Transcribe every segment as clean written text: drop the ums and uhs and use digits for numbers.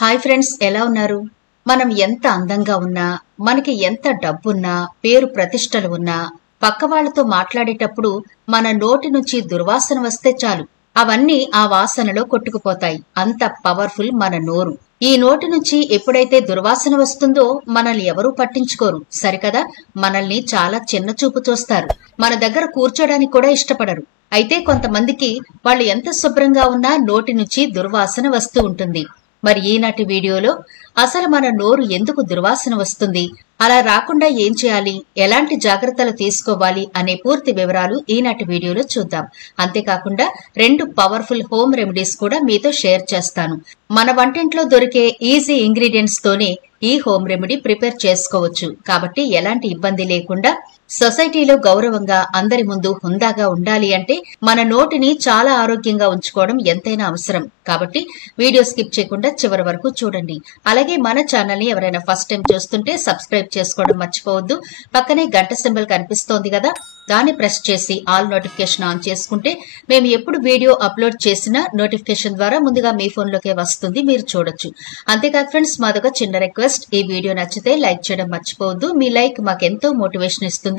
Hi friends, ఎలా ఉన్నారు? మనం ఎంత అందంగా ఉన్నా, మనకి ఎంత డబ్బున్నా, పేరు ప్రతిష్టలు ఉన్నా, పక్క వాళ్ళతో మాట్లాడేటప్పుడు మన నోటి నుంచి దుర్వాసన వస్తే చాలు, అవన్నీ ఆ వాసనలో కొట్టుకుపోతాయి. అంత పవర్ఫుల్ మన నోరు. ఈ నోటి నుంచి ఎప్పుడైతే దుర్వాసన వస్తుందో మనల్ని ఎవరూ పట్టించుకోరు, సరికదా? మనల్ని చాలా చిన్న చూపు చూస్తారు. మన దగ్గర కూర్చోడానికి కూడా ఇష్టపడరు. అయితే కొంతమందికి వాళ్ళు ఎంత శుభ్రంగా ఉన్నా నోటి నుంచి దుర్వాసన వస్తూ ఉంటుంది. మరి ఈనాటి వీడియోలో అసలు మన నోరు ఎందుకు దుర్వాసన వస్తుంది, అలా రాకుండా ఏం చేయాలి, ఎలాంటి జాగ్రత్తలు తీసుకోవాలి అనే పూర్తి వివరాలు ఈనాటి వీడియోలో చూద్దాం. అంతేకాకుండా 2 పవర్ఫుల్ హోమ్ రెమెడీస్ కూడా మీతో షేర్ చేస్తాను. మన వంటింట్లో దొరికే ఈజీ ఇంగ్రీడియంట్స్ తోనే ఈ హోమ్ రెమెడీ ప్రిపేర్ చేసుకోవచ్చు. కాబట్టి ఎలాంటి ఇబ్బంది లేకుండా సొసైటీలో గౌరవంగా అందరి ముందు హుందాగా ఉండాలి అంటే మన నోటిని చాలా ఆరోగ్యంగా ఉంచుకోవడం ఎంతైనా అవసరం. కాబట్టి వీడియో స్కిప్ చేయకుండా చివరి వరకు చూడండి. అలాగే మన ఛానల్ ని ఎవరైనా ఫస్ట్ టైం చూస్తుంటే సబ్స్క్రైబ్ చేసుకోవడం మర్చిపోవద్దు. పక్కనే గంట సింబల్ కనిపిస్తోంది కదా, దాన్ని ప్రెస్ చేసి ఆల్ నోటిఫికేషన్ ఆన్ చేసుకుంటే మేము ఎప్పుడు వీడియో అప్లోడ్ చేసినా నోటిఫికేషన్ ద్వారా ముందుగా మీ ఫోన్ లోకే వస్తుంది, మీరు చూడొచ్చు. అంతేకాదు ఫ్రెండ్స్, మాదొక చిన్న రిక్వెస్ట్, ఈ వీడియో నచ్చితే లైక్ చేయడం మర్చిపోవద్దు. మీ లైక్ మాకెంతో మోటివేషన్ ఇస్తుంది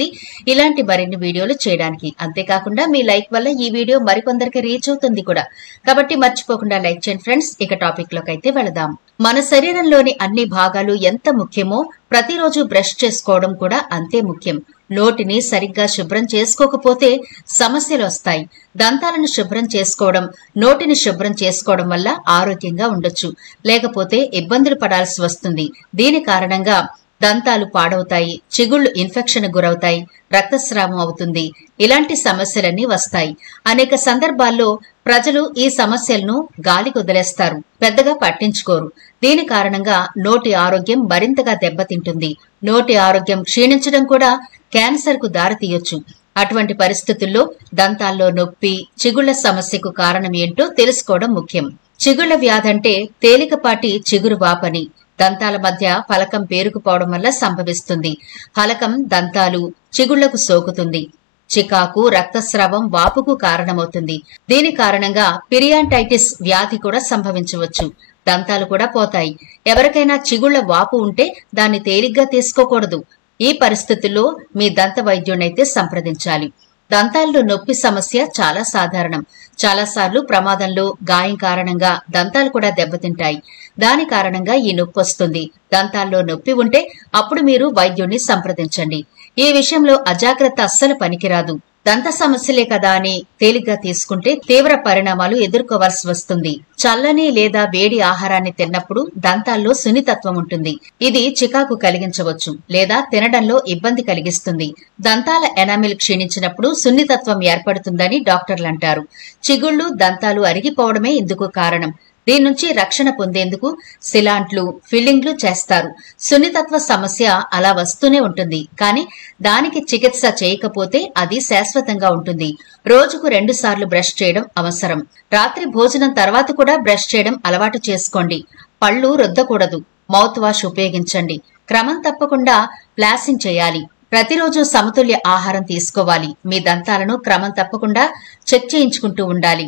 ఇలాంటి మరిన్ని వీడియోలు చేయడానికి. అంతేకాకుండా మీ లైక్ వల్ల ఈ వీడియో మరికొందరికి రీచ్ అవుతుంది కూడా. కాబట్టి మర్చిపోకుండా లైక్ చేయండి ఫ్రెండ్స్. ఇక టాపిక్ లోకి అయితే వెళదాం. మన శరీరంలోని అన్ని భాగాలు ఎంత ముఖ్యమో ప్రతిరోజు బ్రష్ చేసుకోవడం కూడా అంతే ముఖ్యం. నోటిని సరిగ్గా శుభ్రం చేసుకోకపోతే సమస్యలు వస్తాయి. దంతాలను శుభ్రం చేసుకోవడం, నోటిని శుభ్రం చేసుకోవడం వల్ల ఆరోగ్యంగా ఉండొచ్చు, లేకపోతే ఇబ్బందులు పడాల్సి వస్తుంది. దీని కారణంగా దంతాలు పాడవుతాయి, చిగుళ్లు ఇన్ఫెక్షన్ గురవుతాయి, రక్తస్రావం అవుతుంది. ఇలాంటి సమస్యలన్నీ వస్తాయి. అనేక సందర్భాల్లో ప్రజలు ఈ సమస్యలను గాలికి వదిలేస్తారు, పెద్దగా పట్టించుకోరు. దీని కారణంగా నోటి ఆరోగ్యం మరింతగా దెబ్బతింటుంది. నోటి ఆరోగ్యం క్షీణించడం కూడా క్యాన్సర్ కు దారితీయొచ్చు. అటువంటి పరిస్థితుల్లో దంతాల్లో నొప్పి, చిగుళ్ల సమస్యకు కారణం ఏంటో తెలుసుకోవడం ముఖ్యం. చిగుళ్ల వ్యాధంటే తేలికపాటి చిగురు వాపని దంతాల మధ్య ఫలకం పేరుకుపోవడం వల్ల సంభవిస్తుంది. ఫలకం దంతాలు, చిగుళ్లకు సోకుతుంది. చికాకు, రక్తస్రావం, వాపుకు కారణమవుతుంది. దీని కారణంగా పిరియాంటైటిస్ వ్యాధి కూడా సంభవించవచ్చు. దంతాలు కూడా పోతాయి. ఎవరికైనా చిగుళ్ల వాపు ఉంటే దాన్ని తేలిగ్గా తీసుకోకూడదు. ఈ పరిస్థితుల్లో మీ దంత వైద్యునైతే సంప్రదించాలి. దంతాల్లో నొప్పి సమస్య చాలా సాధారణం. చాలాసార్లు ప్రమాదంలో, గాయం కారణంగా దంతాలు కూడా దెబ్బతింటాయి. దాని కారణంగా ఈ నొప్పి వస్తుంది. దంతాల్లో నొప్పి ఉంటే అప్పుడు మీరు వైద్యుణ్ణి సంప్రదించండి. ఈ విషయంలో అజాగ్రత్త అస్సలు పనికిరాదు. దంత సమస్యలే కదా అని తేలిగ్గా తీసుకుంటే తీవ్ర పరిణామాలు ఎదుర్కోవాల్సి వస్తుంది. చల్లని లేదా వేడి ఆహారాన్ని తిన్నప్పుడు దంతాల్లో సున్నితత్వం ఉంటుంది. ఇది చికాకు కలిగించవచ్చు లేదా తినడంలో ఇబ్బంది కలిగిస్తుంది. దంతాల ఎనామిల్ క్షీణించినప్పుడు సున్నితత్వం ఏర్పడుతుందని డాక్టర్లు అంటారు. చిగుళ్లు, దంతాలు అరిగిపోవడమే ఇందుకు కారణం. దీని నుంచి రక్షణ పొందేందుకు సిలాంట్లు, ఫిల్లింగ్లు చేస్తారు. సున్నితత్వ సమస్య అలా వస్తూనే ఉంటుంది, కానీ దానికి చికిత్స చేయకపోతే అది శాశ్వతంగా ఉంటుంది. రోజుకు 2 సార్లు బ్రష్ చేయడం అవసరం. రాత్రి భోజనం తర్వాత కూడా బ్రష్ చేయడం అలవాటు చేసుకోండి. పళ్ళు రుద్దకూడదు. మౌత్ వాష్ ఉపయోగించండి. క్రమం తప్పకుండా ఫ్లాసింగ్ చేయాలి. ప్రతిరోజు సమతుల్య ఆహారం తీసుకోవాలి. మీ దంతాలను క్రమం తప్పకుండా చెక్ చేయించుకుంటూ ఉండాలి.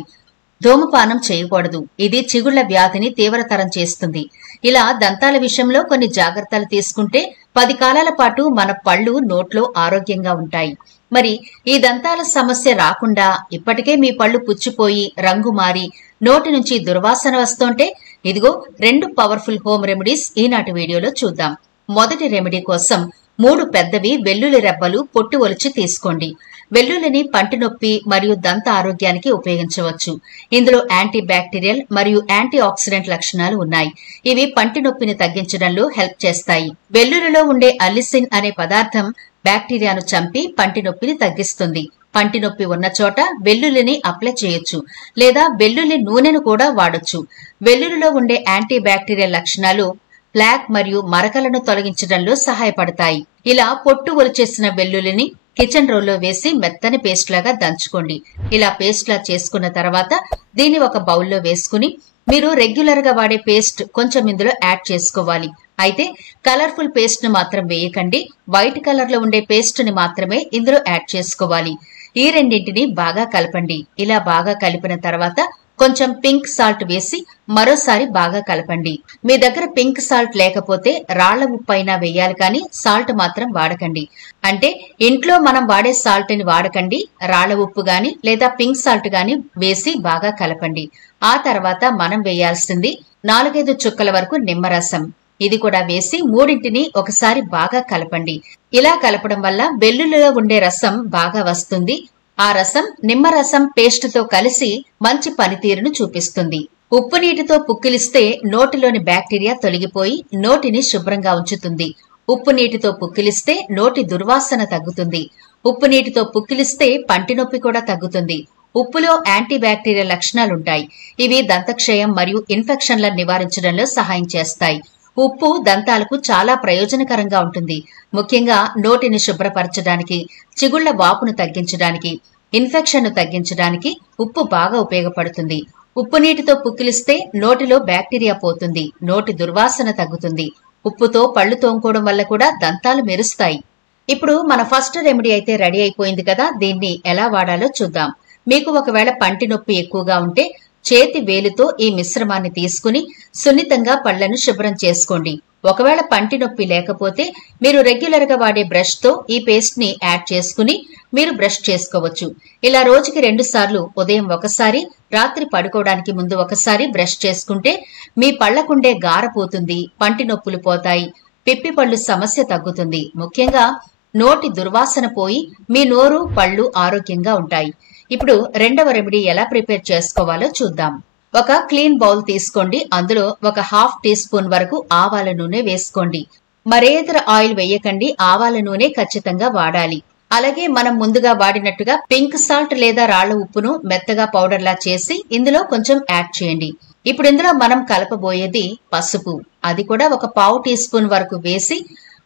ధూమపానం చేయకూడదు. ఇది చిగుళ్ల వ్యాధిని తీవ్రతరం చేస్తుంది. ఇలా దంతాల విషయంలో కొన్ని జాగ్రత్తలు తీసుకుంటే 10 కాలాల పాటు మన పళ్ళు, నోట్లో ఆరోగ్యంగా ఉంటాయి. మరి ఈ దంతాల సమస్య రాకుండా ఇప్పటికే మీ పళ్ళు పుచ్చిపోయి రంగు మారి నోటి నుంచి దుర్వాసన వస్తుంటే ఇదిగో 2 పవర్ఫుల్ హోమ్ రెమెడీస్ ఈనాటి వీడియోలో చూద్దాం. మొదటి రెమెడీ కోసం 3 పెద్దవి వెల్లుల్లి రెబ్బలు పొట్టు ఒలిచి తీసుకోండి. వెల్లుల్లిని పంటి నొప్పి మరియు దంత ఆరోగ్యానికి ఉపయోగించవచ్చు. ఇందులో యాంటీ బ్యాక్టీరియల్ మరియు యాంటీ ఆక్సిడెంట్ లక్షణాలు ఉన్నాయి. ఇవి పంటి నొప్పిని తగ్గించడంలో హెల్ప్ చేస్తాయి. వెల్లుల్లిలో ఉండే అల్లిసిన్ అనే పదార్థం బ్యాక్టీరియాను చంపి పంటి నొప్పిని తగ్గిస్తుంది. పంటి నొప్పి ఉన్న చోట వెల్లుల్లిని అప్లై చేయొచ్చు లేదా వెల్లుల్లి నూనెను కూడా వాడొచ్చు. వెల్లుల్లిలో ఉండే యాంటీ బ్యాక్టీరియల్ లక్షణాలు ప్లాక్ మరియు మరకలను తొలగించడంలో సహాయపడతాయి. ఇలా పొట్టు ఒలిచేసిన వెల్లుల్లిని కిచెన్ రోల్లో వేసి మెత్తని పేస్ట్ లాగా దంచుకోండి. ఇలా పేస్ట్ లా చేసుకున్న తర్వాత దీన్ని ఒక బౌల్లో వేసుకుని మీరు రెగ్యులర్ గా వాడే పేస్ట్ కొంచెం ఇందులో యాడ్ చేసుకోవాలి. అయితే కలర్ఫుల్ పేస్ట్ ను మాత్రం వేయకండి. వైట్ కలర్ లో ఉండే పేస్ట్ ని మాత్రమే ఇందులో యాడ్ చేసుకోవాలి. ఈ రెండింటిని బాగా కలపండి. ఇలా బాగా కలిపిన తర్వాత కొంచెం పింక్ సాల్ట్ వేసి మరోసారి బాగా కలపండి. మీ దగ్గర పింక్ సాల్ట్ లేకపోతే రాళ్ల ఉప్పు అయినా వేయాలి, కానీ సాల్ట్ మాత్రం వాడకండి. అంటే ఇంట్లో మనం వాడే సాల్ట్ ని వాడకండి, రాళ్ల ఉప్పు గాని లేదా పింక్ సాల్ట్ గాని వేసి బాగా కలపండి. ఆ తర్వాత మనం వేయాల్సింది 4-5 చుక్కల వరకు నిమ్మరసం. ఇది కూడా వేసి మూడింటిని ఒకసారి బాగా కలపండి. ఇలా కలపడం వల్ల వెల్లుల్లిలో ఉండే రసం బాగా వస్తుంది. ఆ రసం నిమ్మరసం పేస్ట్ తో కలిసి మంచి పనితీరును చూపిస్తుంది. ఉప్పు నీటితో పుక్కిలిస్తే నోటిలోని బ్యాక్టీరియా తొలగిపోయి నోటిని శుభ్రంగా ఉంచుతుంది. ఉప్పు నీటితో పుక్కిలిస్తే నోటి దుర్వాసన తగ్గుతుంది. ఉప్పు నీటితో పుక్కిలిస్తే పంటి నొప్పి కూడా తగ్గుతుంది. ఉప్పులో యాంటీ బ్యాక్టీరియల్ లక్షణాలుంటాయి. ఇవి దంతక్షయం మరియు ఇన్ఫెక్షన్లను నివారించడంలో సహాయం చేస్తాయి. ఉప్పు దంతాలకు చాలా ప్రయోజనకరంగా ఉంటుంది. ముఖ్యంగా నోటిని శుభ్రపరచడానికి, చిగుళ్ల వాపును తగ్గించడానికి, ఇన్ఫెక్షన్ ను తగ్గించడానికి ఉప్పు బాగా ఉపయోగపడుతుంది. ఉప్పు నీటితో పుక్కిలిస్తే నోటిలో బ్యాక్టీరియా పోతుంది, నోటి దుర్వాసన తగ్గుతుంది. ఉప్పుతో పళ్లు తోముకోవడం వల్ల కూడా దంతాలు మెరుస్తాయి. ఇప్పుడు మన ఫస్ట్ రెమెడీ అయితే రెడీ అయిపోయింది కదా, దీన్ని ఎలా వాడాలో చూద్దాం. మీకు ఒకవేళ పంటి నొప్పి ఎక్కువగా ఉంటే చేతి వేలుతో ఈ మిశ్రమాన్ని తీసుకుని సున్నితంగా పళ్లను శుభ్రం చేసుకోండి. ఒకవేళ పంటి నొప్పి లేకపోతే మీరు రెగ్యులర్ గా వాడే బ్రష్ తో ఈ పేస్ట్ ని యాడ్ చేసుకుని మీరు బ్రష్ చేసుకోవచ్చు. ఇలా రోజుకి 2 సార్లు, ఉదయం ఒకసారి, రాత్రి పడుకోవడానికి ముందు ఒకసారి బ్రష్ చేసుకుంటే మీ పళ్లకుండే గార పోతుంది, పంటి నొప్పులు పోతాయి, పిప్పి పళ్ళు సమస్య తగ్గుతుంది. ముఖ్యంగా నోటి దుర్వాసన పోయి మీ నోరు, పళ్ళు ఆరోగ్యంగా ఉంటాయి. ఇప్పుడు రెండవ రెమెడీ ఎలా ప్రిపేర్ చేసుకోవాలో చూద్దాం. ఒక క్లీన్ బౌల్ తీసుకోండి. అందులో ఒక 1/2 టీ స్పూన్ వరకు ఆవాల నూనె వేసుకోండి. మరేతర ఆయిల్ వేయకండి, ఆవాల నూనె ఖచ్చితంగా వాడాలి. అలాగే మనం ముందుగా వాడినట్టుగా పింక్ సాల్ట్ లేదా రాళ్ల ఉప్పును మెత్తగా పౌడర్లా చేసి ఇందులో కొంచెం యాడ్ చేయండి. ఇప్పుడు ఇందులో మనం కలపబోయేది పసుపు. అది కూడా ఒక 1/4 టీ స్పూన్ వరకు వేసి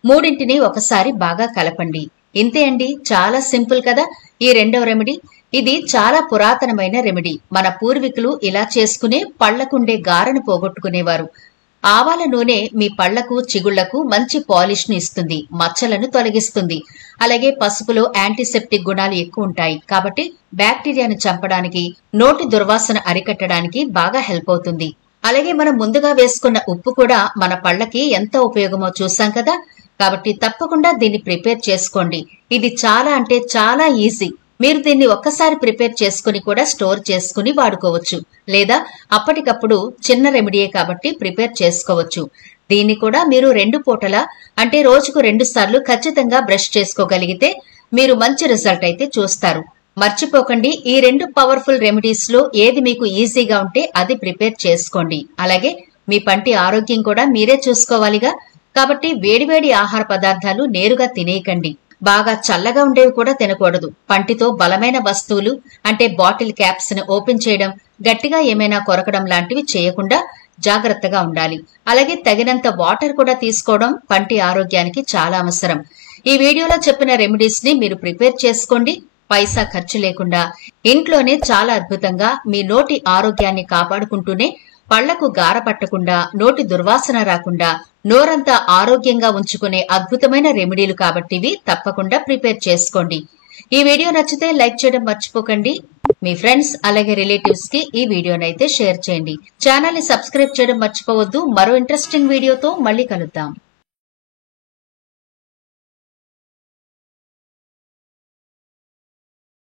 మూడింటిని ఒకసారి బాగా కలపండి. ఇంతే అండి, చాలా సింపుల్ కదా ఈ రెండవ రెమెడీ. ఇది చాలా పురాతనమైన రెమెడీ. మన పూర్వీకులు ఇలా చేసుకునే పళ్లకుండే గారను పోగొట్టుకునేవారు. ఆవాల నూనె మీ పళ్లకు, చిగుళ్లకు మంచి పాలిష్ ను ఇస్తుంది, మచ్చలను తొలగిస్తుంది. అలాగే పసుపులో యాంటీసెప్టిక్ గుణాలు ఎక్కువ ఉంటాయి కాబట్టి బ్యాక్టీరియాను చంపడానికి, నోటి దుర్వాసన అరికట్టడానికి బాగా హెల్ప్ అవుతుంది. అలాగే మనం ముందుగా వేసుకున్న ఉప్పు కూడా మన పళ్లకి ఎంత ఉపయోగమో చూసాం కదా. కాబట్టి తప్పకుండా దీన్ని ప్రిపేర్ చేసుకోండి. ఇది చాలా అంటే చాలా ఈజీ. మీరు దీన్ని ఒక్కసారి ప్రిపేర్ చేసుకుని కూడా స్టోర్ చేసుకుని వాడుకోవచ్చు, లేదా అప్పటికప్పుడు చిన్న రెమెడీయే కాబట్టి ప్రిపేర్ చేసుకోవచ్చు. దీన్ని కూడా మీరు 2 పూటలా, అంటే రోజుకు 2 సార్లు ఖచ్చితంగా బ్రష్ చేసుకోగలిగితే మీరు మంచి రిజల్ట్ అయితే చూస్తారు. మర్చిపోకండి, ఈ 2 పవర్ఫుల్ రెమెడీస్ లో ఏది మీకు ఈజీగా ఉంటే అది ప్రిపేర్ చేసుకోండి. అలాగే మీ పంటి ఆరోగ్యం కూడా మీరే చూసుకోవాలిగా, కాబట్టి వేడివేడి ఆహార పదార్థాలు నేరుగా తినేయకండి. బాగా చల్లగా ఉండేవి కూడా తినకూడదు. పంటితో బలమైన వస్తువులు, అంటే బాటిల్ క్యాప్స్ ని ఓపెన్ చేయడం, గట్టిగా ఏమైనా కొరకడం లాంటివి చేయకుండా జాగ్రత్తగా ఉండాలి. అలాగే తగినంత వాటర్ కూడా తీసుకోవడం పంటి ఆరోగ్యానికి చాలా అవసరం. ఈ వీడియోలో చెప్పిన రెమెడీస్ ని మీరు ప్రిపేర్ చేసుకోండి. పైసా ఖర్చు లేకుండా ఇంట్లోనే చాలా అద్భుతంగా మీ నోటి ఆరోగ్యాన్ని కాపాడుకుంటూనే పళ్లకు గార పట్టకుండా, నోటి దుర్వాసన రాకుండా, నోరంతా ఆరోగ్యంగా ఉంచుకునే అద్భుతమైన రెమెడీలు కాబట్టివి తప్పకుండా ప్రిపేర్ చేసుకోండి. ఈ వీడియో నచ్చితే లైక్ చేయడం మర్చిపోకండి. మీ ఫ్రెండ్స్ అలాగే రిలేటివ్స్ కి ఈ వీడియోనైతే షేర్ చేయండి. ఛానల్ ని సబ్స్క్రైబ్ చేయడం మర్చిపోవద్దు. మరో ఇంట్రెస్టింగ్ వీడియోతో మళ్ళీ కలుద్దాం.